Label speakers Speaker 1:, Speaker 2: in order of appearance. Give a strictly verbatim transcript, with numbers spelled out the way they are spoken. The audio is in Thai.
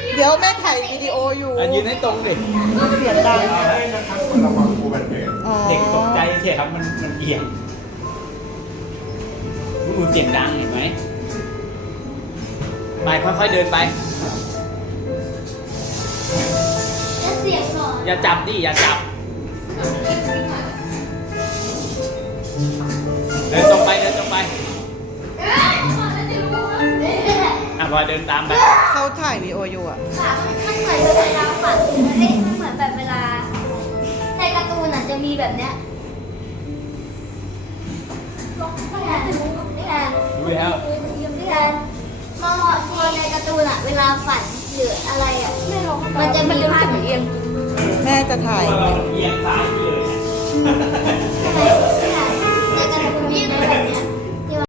Speaker 1: เดี๋ยวแม่ถ่ายวิดีโออยู่
Speaker 2: อ่ะยืนให้ตรงดิ
Speaker 1: เสียงดัง
Speaker 3: ให้นะครับคนระวังอุบัติเหตุ
Speaker 1: อ๋อ
Speaker 2: เด็กตกใจเฉยครับมันมันเอียงมือเสียงดังเห็นไหมไปค่อยๆเดินไป
Speaker 4: จะเสียงก่อน
Speaker 2: อย่าจับดิอย่าจับ เดินตรงไปเดินตรงไปอ่ะพอเดินตามไป
Speaker 1: เขาถ่ายวิดีโออยู่อ่ะ
Speaker 4: ค่ะมันเหมือนเวลาฝันเอ้ยมันเหมือนแบบเวลาในการ์ตูนอ่ะจะมีแบบเนี้ยนี่ไงนี่ไง
Speaker 2: ดูแล้ว
Speaker 4: นี่ไงมองพอในการ์ตูนอ่ะเวลาฝันหรืออะไรอ่ะมันจะมีภาพเอียง
Speaker 1: แม่จะถ่าย
Speaker 2: ตัวเราเอียงซ้ายไปเลย
Speaker 4: ใช่ไหมในการ์ตูนมีแบบเนี้ย